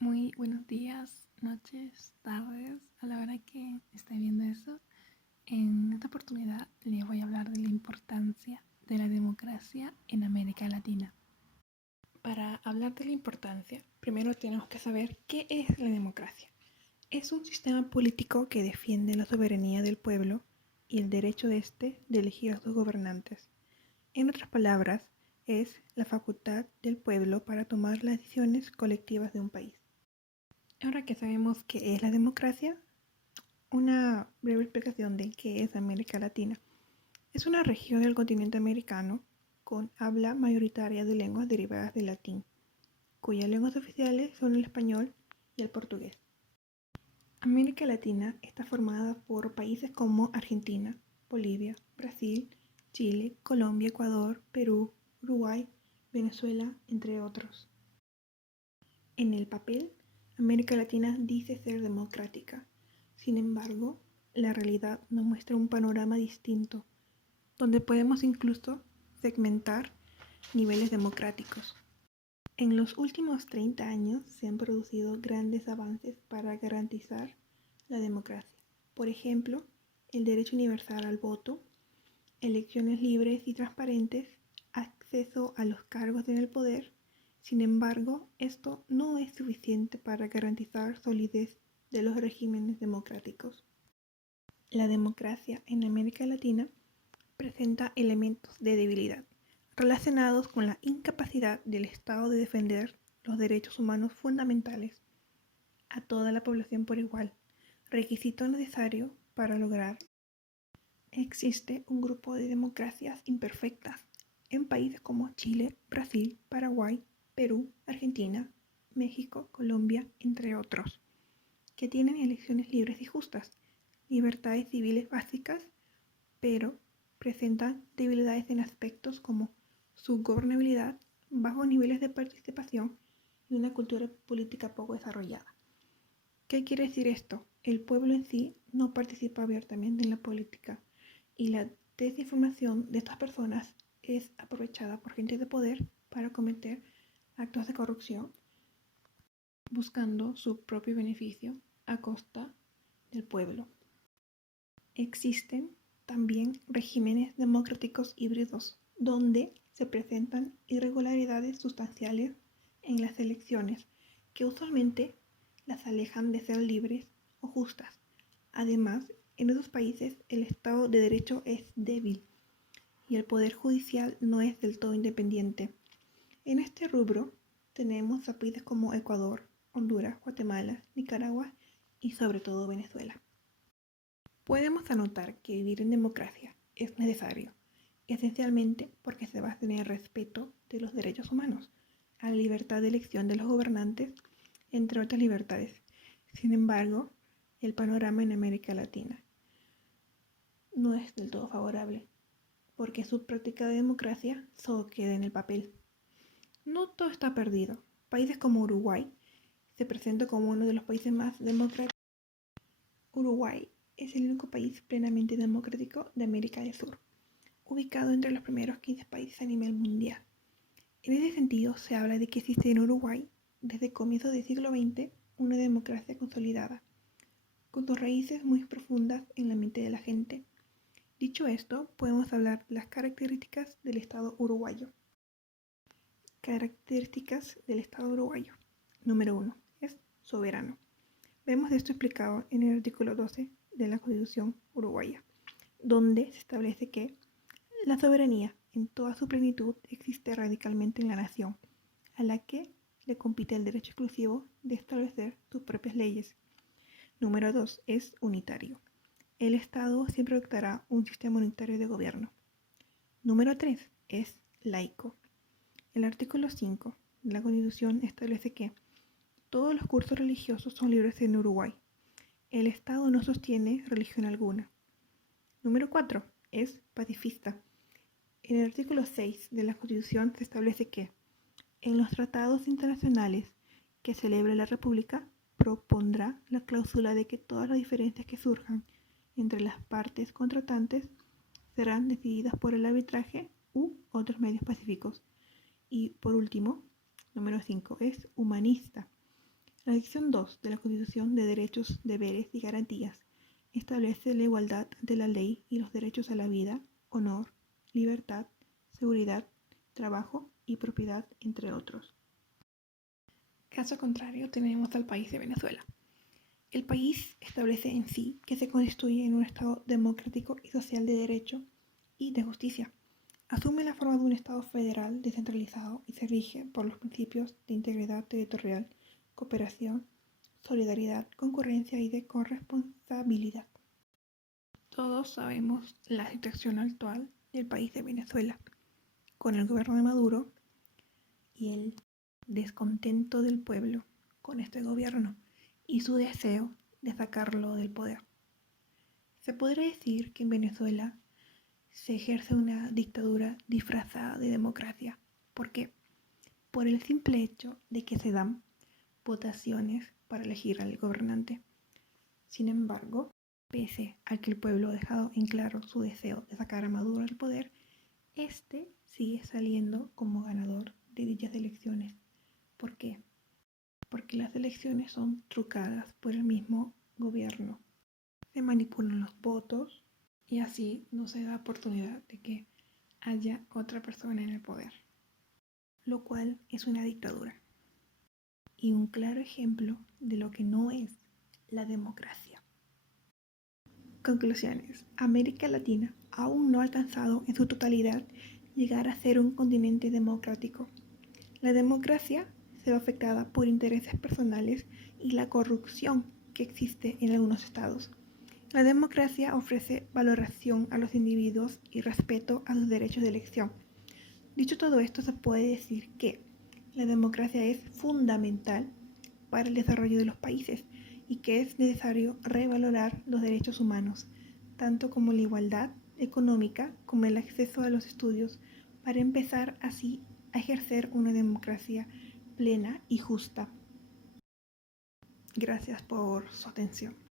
Muy buenos días, noches, tardes, a la hora que esté viendo eso. En esta oportunidad les voy a hablar de la importancia de la democracia en América Latina. Para hablar de la importancia, primero tenemos que saber qué es la democracia. Es un sistema político que defiende la soberanía del pueblo y el derecho de éste de elegir a sus gobernantes. En otras palabras, es la facultad del pueblo para tomar las decisiones colectivas de un país. Ahora que sabemos qué es la democracia, una breve explicación de qué es América Latina. Es una región del continente americano con habla mayoritaria de lenguas derivadas del latín, cuyas lenguas oficiales son el español y el portugués. América Latina está formada por países como Argentina, Bolivia, Brasil, Chile, Colombia, Ecuador, Perú, Uruguay, Venezuela, entre otros. En el papel, América Latina dice ser democrática. Sin embargo, la realidad nos muestra un panorama distinto, donde podemos incluso segmentar niveles democráticos. En los últimos 30 años se han producido grandes avances para garantizar la democracia. Por ejemplo, el derecho universal al voto, elecciones libres y transparentes, acceso a los cargos en el poder. Sin embargo, esto no es suficiente para garantizar solidez de los regímenes democráticos. La democracia en América Latina presenta elementos de debilidad relacionados con la incapacidad del Estado de defender los derechos humanos fundamentales a toda la población por igual, requisito necesario para lograr. Existe un grupo de democracias imperfectas en países como Chile, Brasil, Paraguay, Perú, Argentina, México, Colombia, entre otros, que tienen elecciones libres y justas, libertades civiles básicas, pero presentan debilidades en aspectos como su gobernabilidad, bajos niveles de participación y una cultura política poco desarrollada. ¿Qué quiere decir esto? El pueblo en sí no participa abiertamente en la política y la desinformación de estas personas es aprovechada por gente de poder para cometer actos de corrupción buscando su propio beneficio a costa del pueblo. Existen también regímenes democráticos híbridos donde se presentan irregularidades sustanciales en las elecciones que usualmente las alejan de ser libres o justas. Además, en esos países el Estado de Derecho es débil y el Poder Judicial no es del todo independiente. En este rubro tenemos a países como Ecuador, Honduras, Guatemala, Nicaragua y sobre todo Venezuela. Podemos anotar que vivir en democracia es necesario, esencialmente porque se basa en el respeto de los derechos humanos, a la libertad de elección de los gobernantes, entre otras libertades. Sin embargo, el panorama en América Latina no es del todo favorable, porque su práctica de democracia solo queda en el papel. No todo está perdido. Países como Uruguay se presenta como uno de los países más democráticos. Uruguay es el único país plenamente democrático de América del Sur, ubicado entre los primeros 15 países a nivel mundial. En ese sentido, se habla de que existe en Uruguay, desde comienzos del siglo XX, una democracia consolidada, con sus raíces muy profundas en la mente de la gente. Dicho esto, podemos hablar de las características del Estado uruguayo. Características del Estado uruguayo. Número 1. Es soberano. Vemos esto explicado en el artículo 12 de la Constitución uruguaya, donde se establece que la soberanía en toda su plenitud existe radicalmente en la nación, a la que le compite el derecho exclusivo de establecer sus propias leyes. Número 2. Es unitario. El Estado siempre adoptará un sistema unitario de gobierno. Número 3. Es laico. El artículo 5 de la Constitución establece que todos los cursos religiosos son libres en Uruguay. El Estado no sostiene religión alguna. Número 4. Es pacifista. En el artículo 6 de la Constitución se establece que en los tratados internacionales que celebre la República propondrá la cláusula de que todas las diferencias que surjan entre las partes contratantes serán decididas por el arbitraje u otros medios pacíficos. Y por último, número 5, es humanista. La sección 2 de la Constitución de Derechos, Deberes y Garantías establece la igualdad ante la ley y los derechos a la vida, honor, libertad, seguridad, trabajo y propiedad, entre otros. Caso contrario, tenemos al país de Venezuela. El país establece en sí que se constituye en un Estado democrático y social de derecho y de justicia. Asume la forma de un Estado federal descentralizado y se rige por los principios de integridad territorial, cooperación, solidaridad, concurrencia y de corresponsabilidad. Todos sabemos la situación actual del país de Venezuela, con el gobierno de Maduro y el descontento del pueblo con este gobierno y su deseo de sacarlo del poder. Se podría decir que en Venezuela se ejerce una dictadura disfrazada de democracia. ¿Por qué? Por el simple hecho de que se dan votaciones para elegir al gobernante. Sin embargo, pese a que el pueblo ha dejado en claro su deseo de sacar a Maduro del poder, este sigue saliendo como ganador de dichas elecciones. ¿Por qué? Porque las elecciones son trucadas por el mismo gobierno. Se manipulan los votos y así no se da oportunidad de que haya otra persona en el poder, lo cual es una dictadura y un claro ejemplo de lo que no es la democracia. Conclusiones. América Latina aún no ha alcanzado en su totalidad llegar a ser un continente democrático. La democracia se ve afectada por intereses personales y la corrupción que existe en algunos estados. La democracia ofrece valoración a los individuos y respeto a sus derechos de elección. Dicho todo esto, se puede decir que la democracia es fundamental para el desarrollo de los países y que es necesario revalorar los derechos humanos, tanto como la igualdad económica como el acceso a los estudios, para empezar así a ejercer una democracia plena y justa. Gracias por su atención.